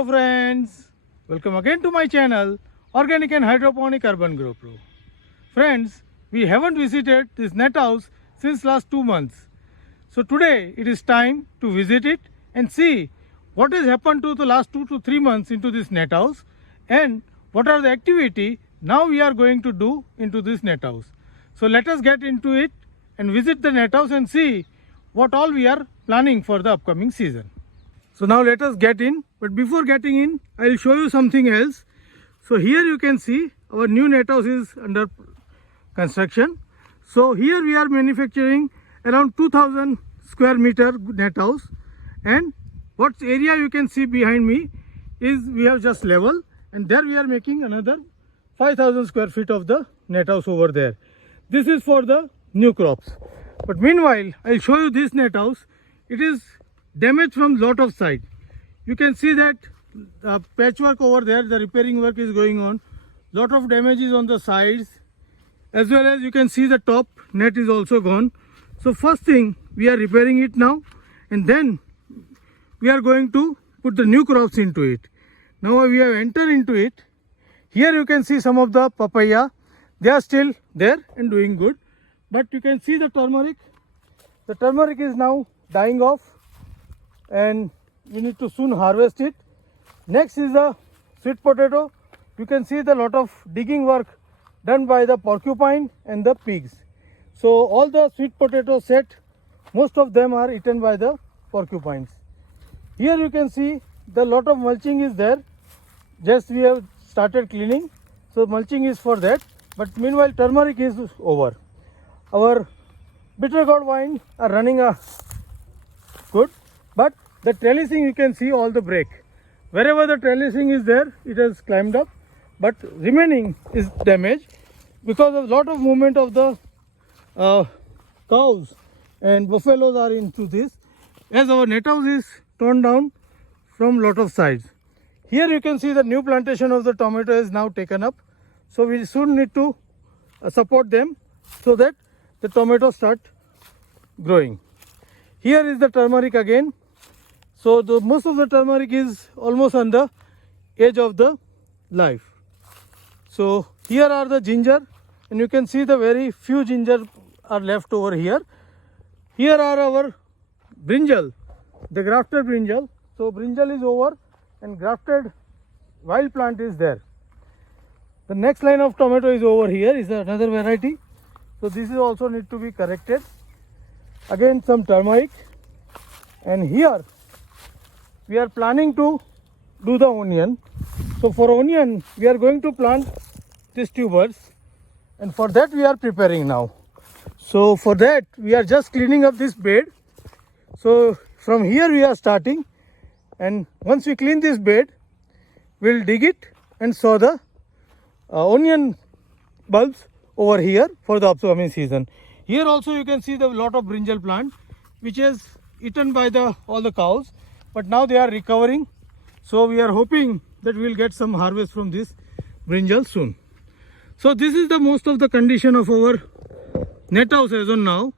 Hello friends, welcome again to my channel Organic and Hydroponic Urban Grow Pro. Friends, we haven't visited this net house since last 2 months. So today it is time to visit it and see what has happened to the last 2 to 3 months into this net house and what are the activity now we are going to do into this net house. So let us get into it and visit the net house and see what all we are planning for the upcoming season. So now let us get in, but before getting in, I will show you something else. So here you can see our new net house is under construction. So here we are manufacturing around 2000 square meter net house, and what area you can see behind me is we have just level, and there we are making another 5000 square feet of the net house over there. This is for the new crops. But meanwhile, I will show you this net house. It is damaged from lot of side. You can see that the patchwork over there, the repairing work is going on. Lot of damages on the sides, as well as you can see the top net is also gone. So first thing, we are repairing it now, and then we are going to put the new crops into it. Now we have entered into it. Here you can see some of the papaya. They are still there and doing good. But you can see the turmeric. The turmeric is now dying off, and we need to soon harvest it. Next is the sweet potato. You can see the lot of digging work done by the porcupine and the pigs. So all the sweet potato set, most of them are eaten by the porcupines. Here you can see the lot of mulching is there. Just we have started cleaning, so mulching is for that. But meanwhile turmeric is over. Our bitter gourd vine are running good, but the trellising you can see all the break. Wherever the trellising is there, it has climbed up, but remaining is damaged because of lot of movement of the cows and buffaloes are into this, as our net house is torn down from lot of sides. Here you can see the new plantation of the tomato is now taken up, so we soon need to support them so that the tomatoes start growing. Here is the turmeric again. So most of the turmeric is almost on the edge of the life. So here are the ginger, and you can see the very few ginger are left over here. Here are our brinjal, the grafted brinjal. So brinjal is over and grafted wild plant is there. The next line of tomato is over here, is another variety. So this is also need to be corrected. Again some turmeric, and here we are planning to do the onion. So for onion we are going to plant these tubers, and for that we are preparing now. So for that we are just cleaning up this bed. So from here we are starting, and once we clean this bed, we'll dig it and sow the onion bulbs over here for the upcoming season. Here also you can see the lot of brinjal plant which is eaten by all the cows, but now they are recovering. So we are hoping that we will get some harvest from this brinjal soon. So this is the most of the condition of our net house as on now.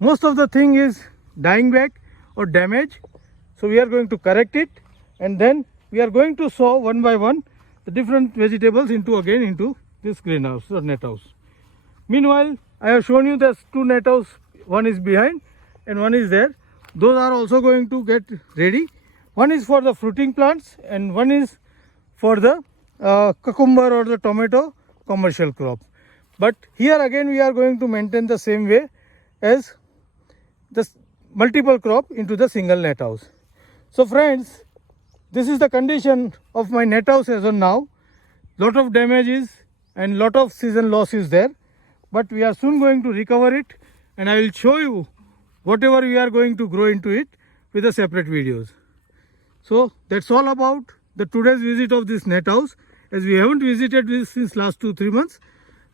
Most of the thing is dying back or damaged. So we are going to correct it, and then we are going to sow one by one the different vegetables into this greenhouse or net house. Meanwhile, I have shown you the two net house. One is behind and one is there. Those are also going to get ready. One is for the fruiting plants and one is for the cucumber or the tomato commercial crop. But here again we are going to maintain the same way as the multiple crop into the single net house. So friends, this is the condition of my net house as on now. Lot of damages and lot of season loss is there, but we are soon going to recover it, and I will show you whatever we are going to grow into it with the separate videos. So that's all about the today's visit of this net house, as we haven't visited this since last 2-3 months.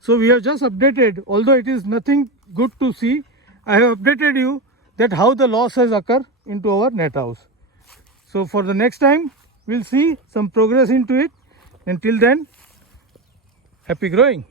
So we have just updated, although it is nothing good to see, I have updated you that how the loss has occurred into our net house. So for the next time we'll see some progress into it. Until then, happy growing.